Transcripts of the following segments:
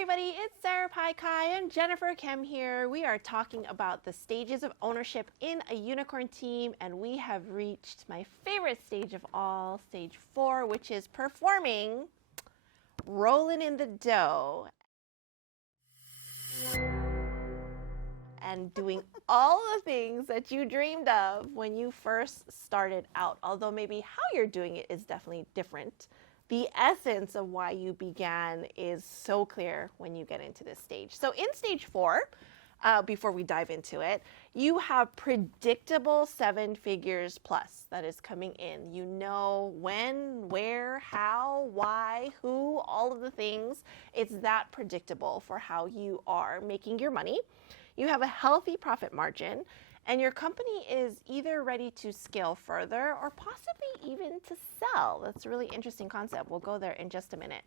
everybody, it's Sarah Pai Kai and Jennifer Kem here. We are talking about the stages of ownership in a unicorn team, and we have reached my favorite stage of all, stage 4, which is performing, rolling in the dough, and doing all the things that you dreamed of when you first started out, although maybe how you're doing it is definitely different. The essence of why you began is so clear when you get into this stage. So in stage 4, before we dive into it, you have predictable 7 figures plus that is coming in. You know when, where, how, why, who, all of the things. It's that predictable for how you are making your money. You have a healthy profit margin, and your company is either ready to scale further or possibly even to sell. That's a really interesting concept. We'll go there in just a minute.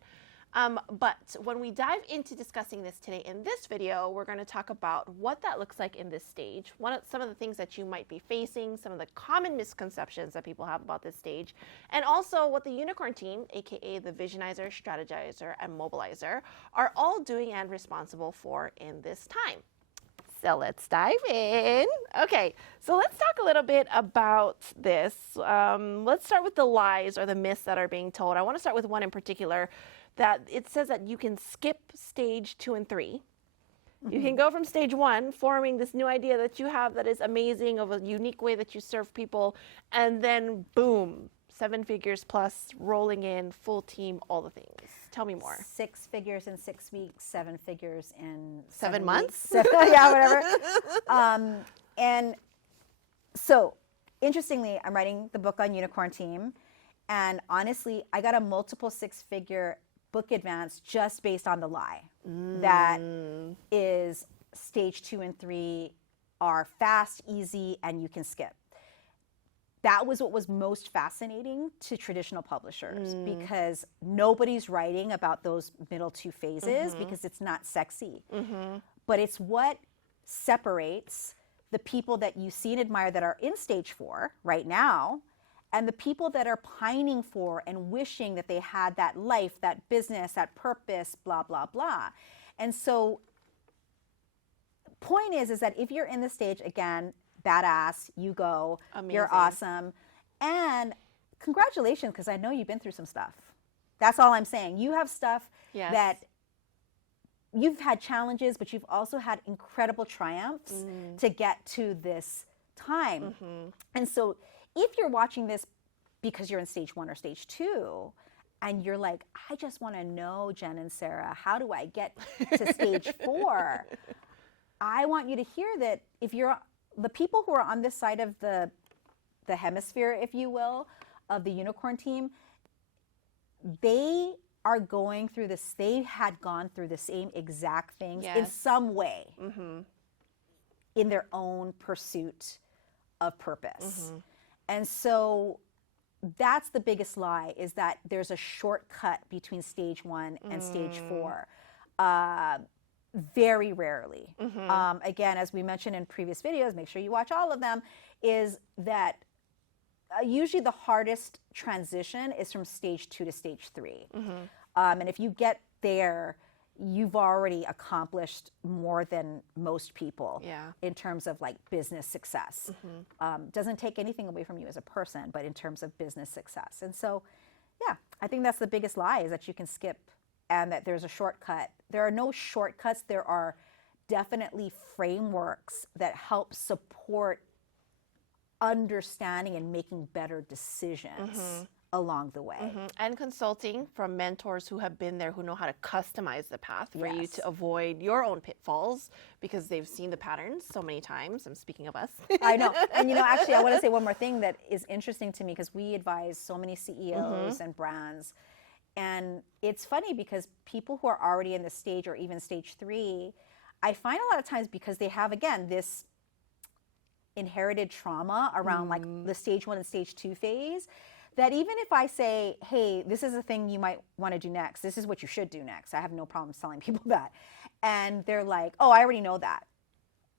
But when we dive into discussing this today in this video, we're going to talk about what that looks like in this stage, some of the things that you might be facing, some of the common misconceptions that people have about this stage, and also what the unicorn team, aka the Visionizer, Strategizer, and Mobilizer, are all doing and responsible for in this time. So let's dive in. Okay, so let's talk a little bit about this. Let's start with the lies or the myths that are being told. I want to start with one in particular, that it says that you can skip stage 2 and 3. You can go from stage 1, forming this new idea that you have that is amazing, of a unique way that you serve people, and then boom, 7 figures plus, rolling in, full team, all the things. Tell me more. 6 figures in 6 weeks, 7 figures in 7 months? Yeah, whatever. And so, interestingly, I'm writing the book on Unicorn Team. And honestly, I got a multiple 6-figure book advance just based on the lie. That is stage 2 and 3 are fast, easy, and you can skip. That was what was most fascinating to traditional publishers, because nobody's writing about those middle 2 phases because it's not sexy. But it's what separates the people that you see and admire that are in stage 4 right now, and the people that are pining for and wishing that they had that life, that business, that purpose, blah, blah, blah. And so point is that if you're in the stage, again, badass, you go, amazing. You're awesome. And congratulations, because I know you've been through some stuff. That's all I'm saying. You have stuff that you've had challenges, but you've also had incredible triumphs to get to this time. And so if you're watching this because you're in stage 1 or stage 2, and you're like, I just want to know, Jen and Sarah, how do I get to stage 4? I want you to hear that if you're the people who are on this side of the hemisphere, if you will, of the unicorn team, they are going through this, they had gone through the same exact things in some way in their own pursuit of purpose. And so that's the biggest lie, is that there's a shortcut between stage 1 and stage 4. Very rarely. Again, as we mentioned in previous videos, make sure you watch all of them, is that usually the hardest transition is from stage 2 to stage 3. And if you get there, you've already accomplished more than most people in terms of like business success. Doesn't take anything away from you as a person, but in terms of business success. And so, yeah, I think that's the biggest lie, is that you can skip and that there's a shortcut. There are no shortcuts. There are definitely frameworks that help support understanding and making better decisions along the way. And consulting from mentors who have been there, who know how to customize the path for you to avoid your own pitfalls, because they've seen the patterns so many times. I'm speaking of us. I know. And actually, I want to say one more thing that is interesting to me, because we advise so many CEOs and brands. And it's funny because people who are already in the stage, or even stage 3, I find a lot of times, because they have, again, this inherited trauma around like the stage 1 and stage 2 phase, that even if I say, hey, this is a thing you might want to do next, this is what you should do next, I have no problem telling people that. And they're like, oh, I already know that.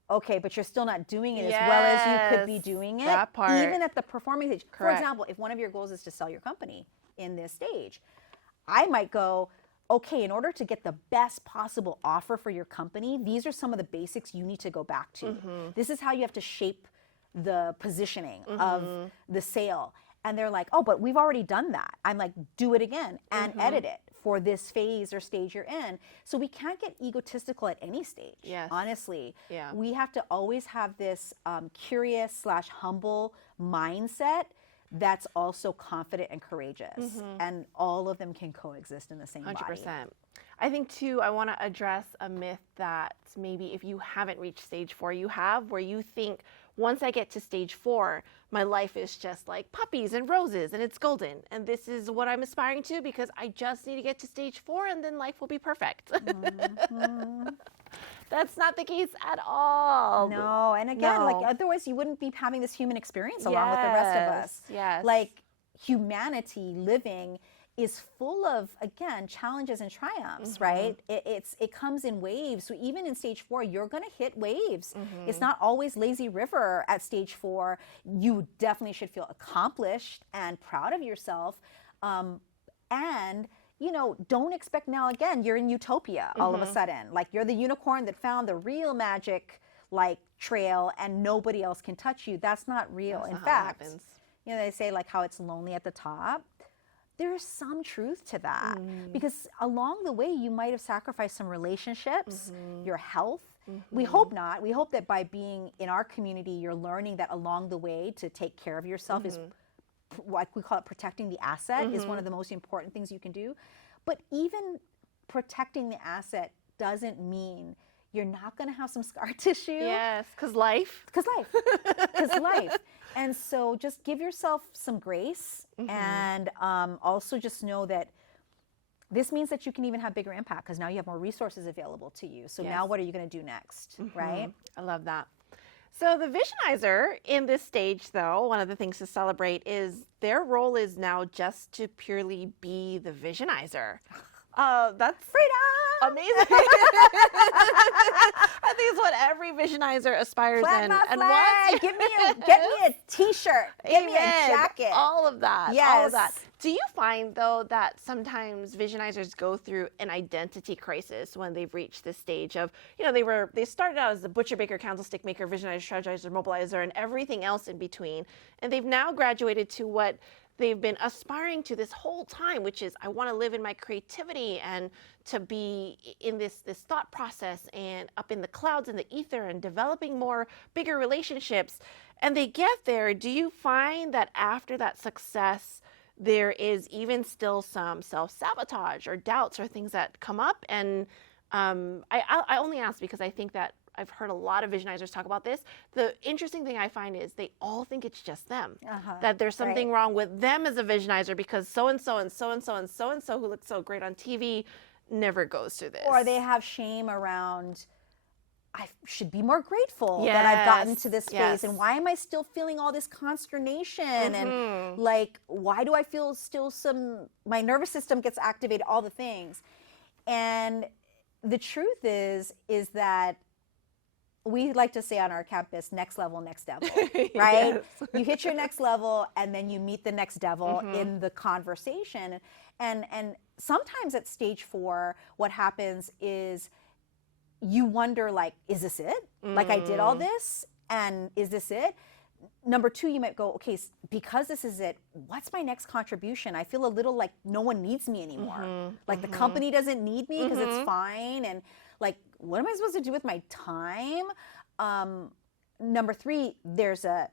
Okay, but you're still not doing it as well as you could be doing it. That part. Even at the performing stage. Correct. For example, if one of your goals is to sell your company in this stage, I might go, okay, in order to get the best possible offer for your company, these are some of the basics you need to go back to. This is how you have to shape the positioning of the sale. And they're like, oh, but we've already done that. I'm like, do it again and edit it for this phase or stage you're in. So we can't get egotistical at any stage, honestly. Yeah. We have to always have this curious/humble mindset that's also confident and courageous. And all of them can coexist in the same 100%. body. I think too, I want to address a myth that maybe if you haven't reached stage 4, you have, where you think once I get to stage 4, my life is just like puppies and roses and it's golden. And this is what I'm aspiring to because I just need to get to stage 4 and then life will be perfect. That's not the case at all. No, and again, like otherwise you wouldn't be having this human experience along with the rest of us. Yes. Like humanity living is full of, again, challenges and triumphs, right? It comes in waves. So even in stage 4, you're going to hit waves. It's not always lazy river at stage 4. You definitely should feel accomplished and proud of yourself. And you know, don't expect now, again, you're in utopia all of a sudden. Like you're the unicorn that found the real magic like trail and nobody else can touch you. That's not real. That's in not how it fact, happens. you know, they say like how it's lonely at the top. There's some truth to that because along the way, you might have sacrificed some relationships, your health. We hope not. We hope that by being in our community, you're learning that along the way to take care of yourself is, like we call it, protecting the asset is one of the most important things you can do. But even protecting the asset doesn't mean you're not going to have some scar tissue. Yes, because life. Because life. And so just give yourself some grace and also just know that this means that you can even have bigger impact because now you have more resources available to you. So now what are you going to do next, right? I love that. So the Visionizer in this stage, though, one of the things to celebrate is their role is now just to purely be the Visionizer. That's freedom. Amazing. I think it's what every Visionizer aspires Plant in. my And flag. Get me a t-shirt. Get me a jacket. All of that. Yes. All of that. Do you find, though, that sometimes Visionizers go through an identity crisis when they've reached this stage of, you know, they started out as the butcher, baker, candlestick maker, Visionizer, strategizer, mobilizer, and everything else in between. And they've now graduated to what they've been aspiring to this whole time, which is I want to live in my creativity and to be in this thought process and up in the clouds and the ether and developing more bigger relationships. And they get there. Do you find that after that success, there is even still some self-sabotage or doubts or things that come up? And I only ask because I think that I've heard a lot of Visionizers talk about this. The interesting thing I find is they all think it's just them, that there's something wrong with them as a Visionizer because so-and-so and so-and-so and so-and-so who looks so great on TV never goes through this. Or they have shame around, I should be more grateful that I've gotten to this phase. And why am I still feeling all this consternation? And like, why do I feel still my nervous system gets activated, all the things. And the truth is that we like to say on our campus, next level, next devil, right? You hit your next level and then you meet the next devil in the conversation. And sometimes at stage 4, what happens is you wonder, like, is this it? Like I did all this and is this it? Number 2, you might go, okay, because this is it, what's my next contribution? I feel a little like no one needs me anymore. Like the company doesn't need me because it's fine. And like, what am I supposed to do with my time? Number 3, there's a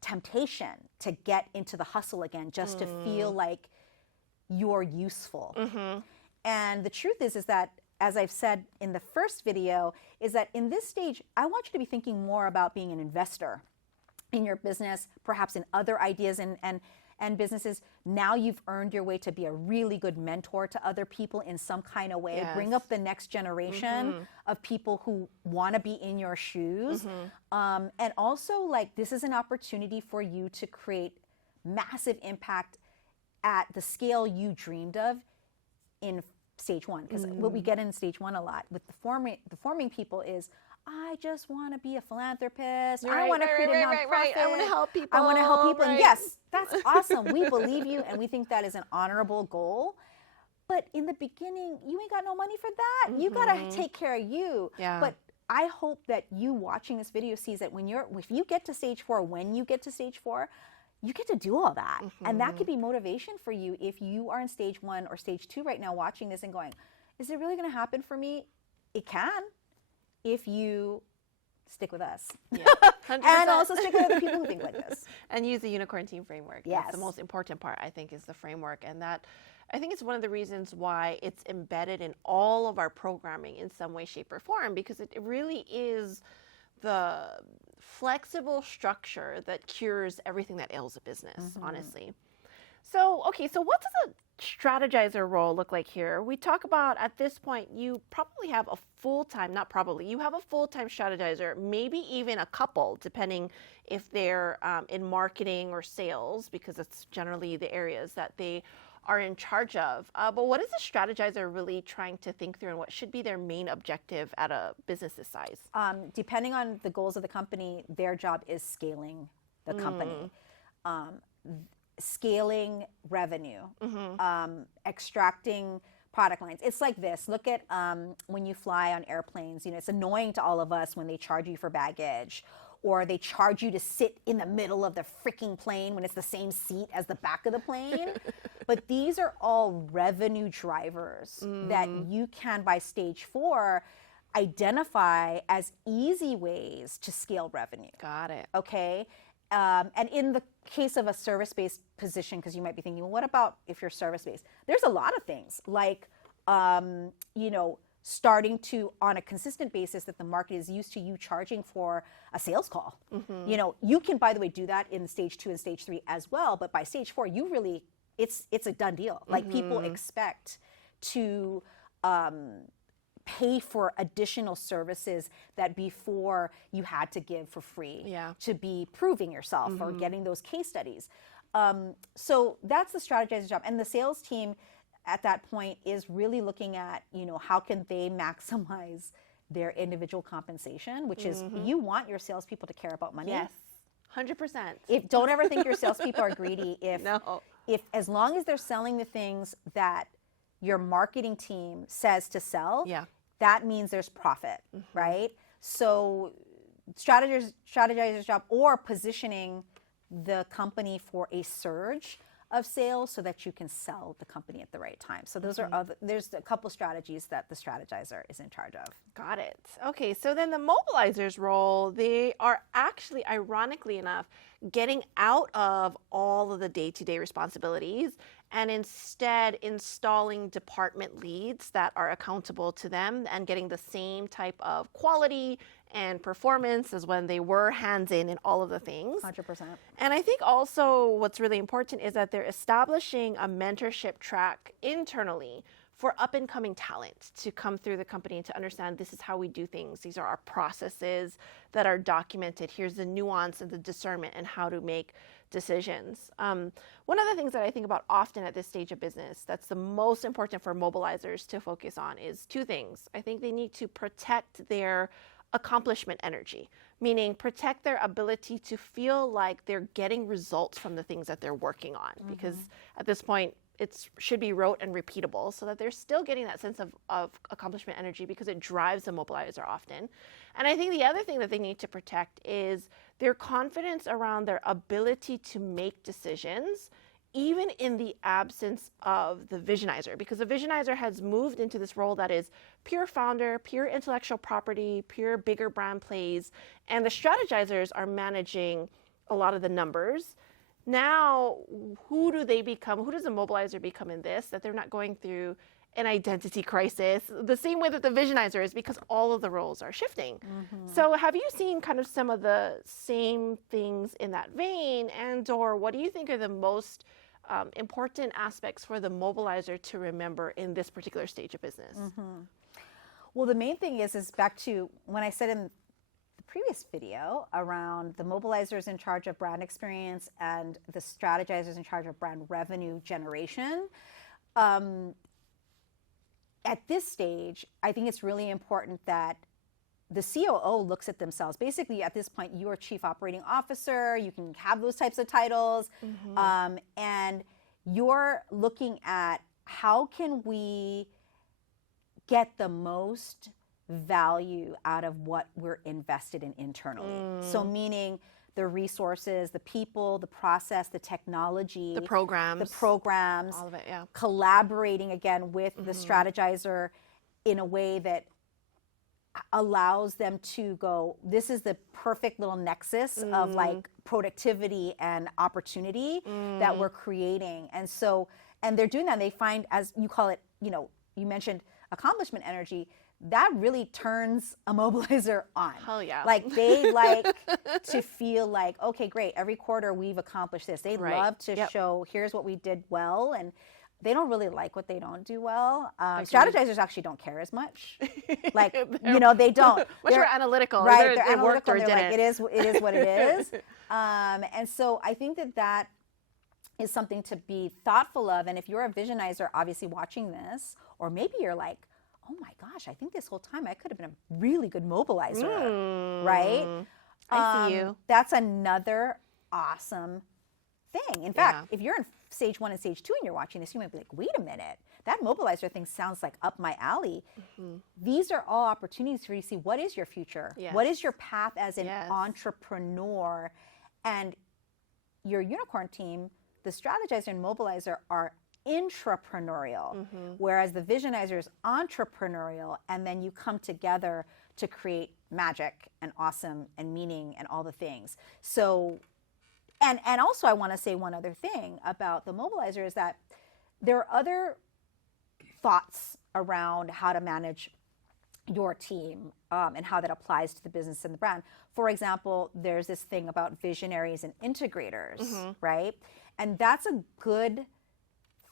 temptation to get into the hustle again, just to feel like you're useful. And the truth is that, as I've said in the first video, is that in this stage, I want you to be thinking more about being an investor in your business, perhaps in other ideas and businesses. Now you've earned your way to be a really good mentor to other people in some kind of way. Bring up the next generation of people who want to be in your shoes. And also, like, this is an opportunity for you to create massive impact at the scale you dreamed of in stage 1. Because what we get in stage 1 a lot with the forming people is, I just want to be a philanthropist. I want to create a nonprofit. I want to help people. I want to help people. And yes, that's awesome. We believe you and we think that is an honorable goal. But in the beginning, you ain't got no money for that. You got to take care of you. Yeah. But I hope that you watching this video sees that if you get to stage 4, you get to do all that. And that could be motivation for you if you are in stage 1 or stage 2 right now watching this and going, is it really going to happen for me? It can, if you stick with us. Yeah, and also stick with other people who think like this. And use the unicorn team framework. Yes. That's the most important part, I think, is the framework. And that, I think it's one of the reasons why it's embedded in all of our programming in some way, shape, or form, because it really is the flexible structure that cures everything that ails a business, honestly. So, okay, so what does a strategizer role look like here? We talk about, at this point, you probably have a full-time, not probably, you have a full-time strategizer, maybe even a couple, depending if they're in marketing or sales, because it's generally the areas that they are in charge of. But what is a strategizer really trying to think through, and what should be their main objective at a business this size? Depending on the goals of the company, their job is scaling the company. Scaling revenue, extracting product lines. It's like this. Look at when you fly on airplanes. You know, it's annoying to all of us when they charge you for baggage, or they charge you to sit in the middle of the freaking plane when it's the same seat as the back of the plane. But these are all revenue drivers that you can, by stage 4, identify as easy ways to scale revenue. Got it. Okay. And in the case of a service-based position, because you might be thinking, well, what about if you're service-based? There's a lot of things like, you know, starting to, on a consistent basis, that the market is used to you charging for a sales call. You know, you can, by the way, do that in stage 2 and stage 3 as well. But by stage 4, you really, it's a done deal. Like, people expect to pay for additional services that before you had to give for free to be proving yourself or getting those case studies. So that's the strategizer's job. And the sales team at that point is really looking at, you know, how can they maximize their individual compensation, which is, you want your salespeople to care about money. Yes, 100%. Don't ever think your salespeople are greedy. No. If as long as they're selling the things that your marketing team says to sell, that means there's profit, right? So strategizer's job, or positioning the company for a surge of sales so that you can sell the company at the right time. So those are there's a couple strategies that the strategizer is in charge of. Got it. Okay, so then the mobilizer's role, they are actually, ironically enough, getting out of all of the day-to-day responsibilities and instead installing department leads that are accountable to them and getting the same type of quality and performance as when they were hands-in in all of the things. 100%. And I think also what's really important is that they're establishing a mentorship track internally for up-and-coming talent to come through the company and to understand this is how we do things. These are our processes that are documented. Here's the nuance and the discernment and how to make decisions. One of the things that I think about often at this stage of business that's the most important for mobilizers to focus on is 2 things. I think they need to protect their accomplishment energy, meaning protect their ability to feel like they're getting results from the things that they're working on. Because at this point, it should be rote and repeatable so that they're still getting that sense of accomplishment energy, because it drives the mobilizer often. And I think the other thing that they need to protect is their confidence around their ability to make decisions, even in the absence of the visionizer, because the visionizer has moved into this role that is pure founder, pure intellectual property, pure bigger brand plays, and the strategizers are managing a lot of the numbers. Now, who do they become? Who does the mobilizer become in this? That they're not going through an identity crisis the same way that the visionizer is, because all of the roles are shifting. So have you seen kind of some of the same things in that vein? And or what do you think are the most important aspects for the mobilizer to remember in this particular stage of business? Well, the main thing is back to when I said in the previous video around the mobilizers in charge of brand experience and the strategizers in charge of brand revenue generation. At this stage, I think it's really important that the COO looks at themselves. Basically, at this point, you're chief operating officer. You can have those types of titles. And you're looking at how can we get the most value out of what we're invested in internally? So meaning the resources, the people, the process, the technology, the programs, all of it, collaborating again with the strategizer in a way that allows them to go, this is the perfect little nexus of like productivity and opportunity that we're creating. And so, and they're doing that, and they find, as you call it, you know, you mentioned accomplishment energy, that really turns a mobilizer on. Hell yeah. Like they like to feel like, okay, great, every quarter we've accomplished this. They love to show, here's what we did well, and they don't really like what they don't do well. Strategizers actually don't care as much. Like, you know, they don't. Much more analytical. Right, they're analytical. Or they're didn't. like, it is what it is. And so I think that is something to be thoughtful of. And if you're a visionizer, obviously watching this, or maybe you're like, oh my gosh, I think this whole time I could have been a really good mobilizer, right? I see you. That's another awesome thing. In fact, if you're in stage 1 and stage 2 and you're watching this, you might be like, wait a minute, that mobilizer thing sounds like up my alley. These are all opportunities for you to see what is your future? What is your path as an entrepreneur? And your unicorn team, the strategizer and mobilizer, are intrapreneurial, whereas the visionizer is entrepreneurial, and then you come together to create magic and awesome and meaning and all the things. So, and also I want to say one other thing about the mobilizer is that there are other thoughts around how to manage your team and how that applies to the business and the brand. For example, there's this thing about visionaries and integrators, right? And that's a good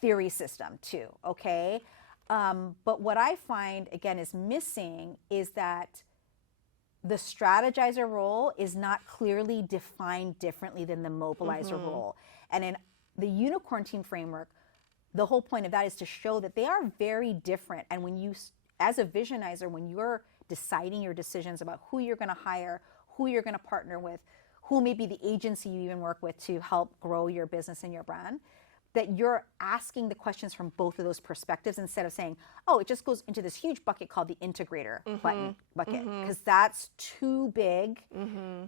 theory system too, okay? But what I find, again, is missing is that the strategizer role is not clearly defined differently than the mobilizer role. And in the unicorn team framework, the whole point of that is to show that they are very different. And when you, as a visionizer, when you're deciding your decisions about who you're going to hire, who you're going to partner with, who may be the agency you even work with to help grow your business and your brand, that you're asking the questions from both of those perspectives instead of saying, oh, it just goes into this huge bucket called the integrator bucket, because that's too big,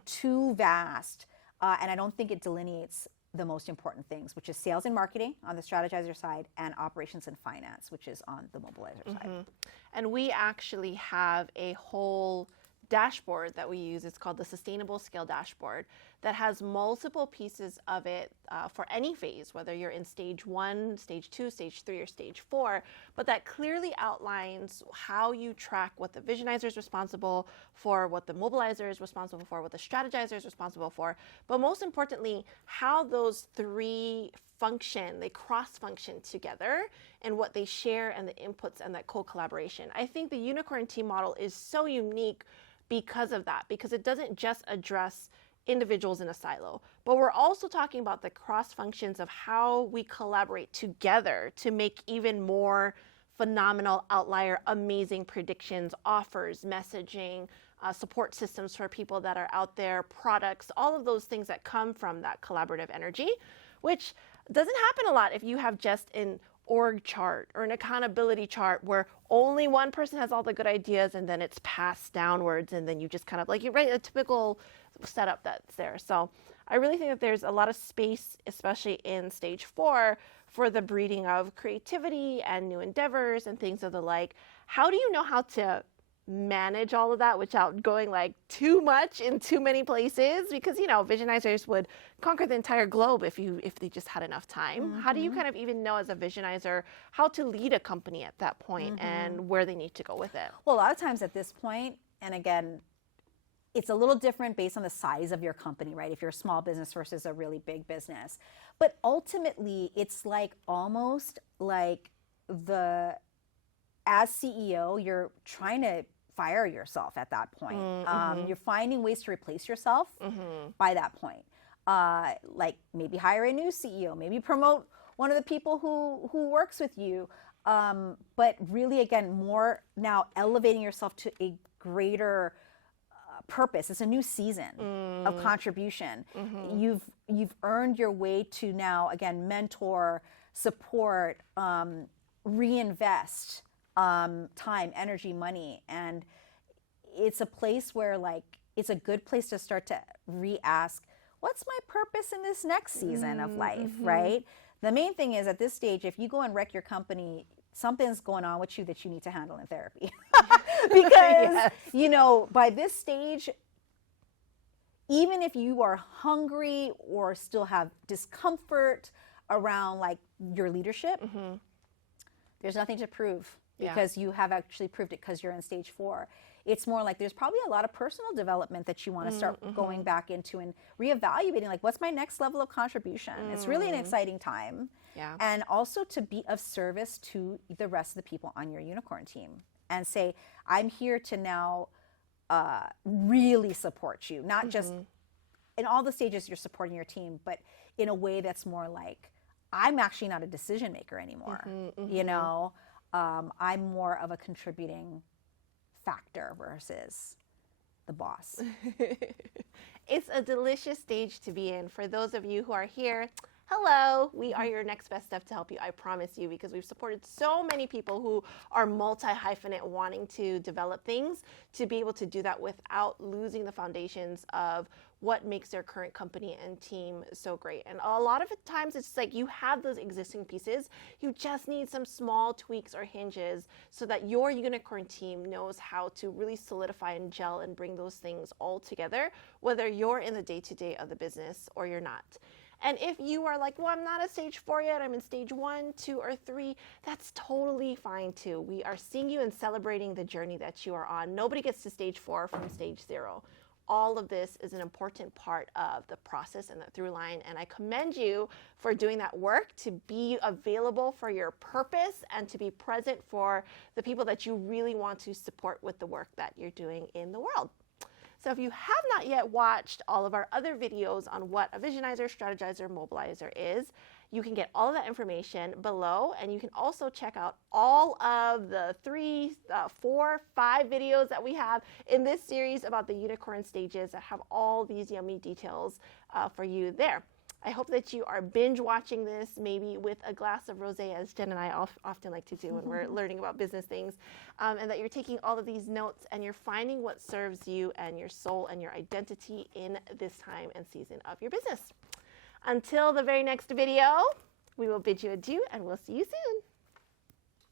too vast, and I don't think it delineates the most important things, which is sales and marketing on the strategizer side and operations and finance, which is on the mobilizer side. And we actually have a whole dashboard that we use. It's called the Sustainable Scale Dashboard, that has multiple pieces of it for any phase, whether you're in stage 1, stage 2, stage 3, or stage 4, but that clearly outlines how you track what the visionizer is responsible for, what the mobilizer is responsible for, what the strategizer is responsible for, but most importantly, how those three function, they cross-function together, and what they share and the inputs and that co-collaboration. I think the unicorn team model is so unique because of that, because it doesn't just address individuals in a silo, but we're also talking about the cross functions of how we collaborate together to make even more phenomenal, outlier, amazing predictions, offers, messaging, support systems for people that are out there, products, all of those things that come from that collaborative energy, which doesn't happen a lot if you have just an org chart or an accountability chart where only one person has all the good ideas and then it's passed downwards, and then you just kind of like, you're right, a typical setup that's there. So I really think that there's a lot of space, especially in stage 4, for the breeding of creativity and new endeavors and things of the like. How do you know how to manage all of that without going like too much in too many places? Because, you know, visionizers would conquer the entire globe if they just had enough time. How do you kind of even know as a visionizer how to lead a company at that point and where they need to go with it? Well, a lot of times at this point, and again, it's a little different based on the size of your company, right? If you're a small business versus a really big business. But ultimately, it's like almost like as CEO, you're trying to fire yourself at that point. You're finding ways to replace yourself by that point. Like maybe hire a new CEO, maybe promote one of the people who works with you. But really, again, more now elevating yourself to a greater purpose. It's a new season of contribution. You've earned your way to now, again, mentor, support, reinvest time, energy, money. And it's a place where like, it's a good place to start to re-ask, what's my purpose in this next season of life, right? The main thing is at this stage, if you go and wreck your company, something's going on with you that you need to handle in therapy. Because, you know, by this stage, even if you are hungry or still have discomfort around like your leadership, there's nothing to prove because you have actually proved it because you're in stage 4. It's more like there's probably a lot of personal development that you want to start going back into and reevaluating, like, what's my next level of contribution? It's really an exciting time. Yeah. And also to be of service to the rest of the people on your unicorn team and say, I'm here to now really support you, not just in all the stages you're supporting your team, but in a way that's more like, I'm actually not a decision maker anymore. You know, I'm more of a contributing factor versus the boss. It's a delicious stage to be in. For those of you who are here, hello, we are your next best step to help you, I promise you, because we've supported so many people who are multi-hyphenate wanting to develop things to be able to do that without losing the foundations of what makes their current company and team so great. And a lot of times it's like you have those existing pieces, you just need some small tweaks or hinges so that your unicorn team knows how to really solidify and gel and bring those things all together, whether you're in the day-to-day of the business or you're not. And if you are like, well, I'm not at stage 4 yet, I'm in stage 1, 2, or 3, that's totally fine too. We are seeing you and celebrating the journey that you are on. Nobody gets to stage 4 from stage 0. All of this is an important part of the process and the through line. And I commend you for doing that work to be available for your purpose and to be present for the people that you really want to support with the work that you're doing in the world. So if you have not yet watched all of our other videos on what a visionizer, strategizer, mobilizer is, you can get all of that information below, and you can also check out all of the 3, 4, 5 videos that we have in this series about the unicorn stages that have all these yummy details for you there. I hope that you are binge watching this, maybe with a glass of rosé, as Jen and I often like to do when we're learning about business things, and that you're taking all of these notes and you're finding what serves you and your soul and your identity in this time and season of your business. Until the very next video, we will bid you adieu and we'll see you soon.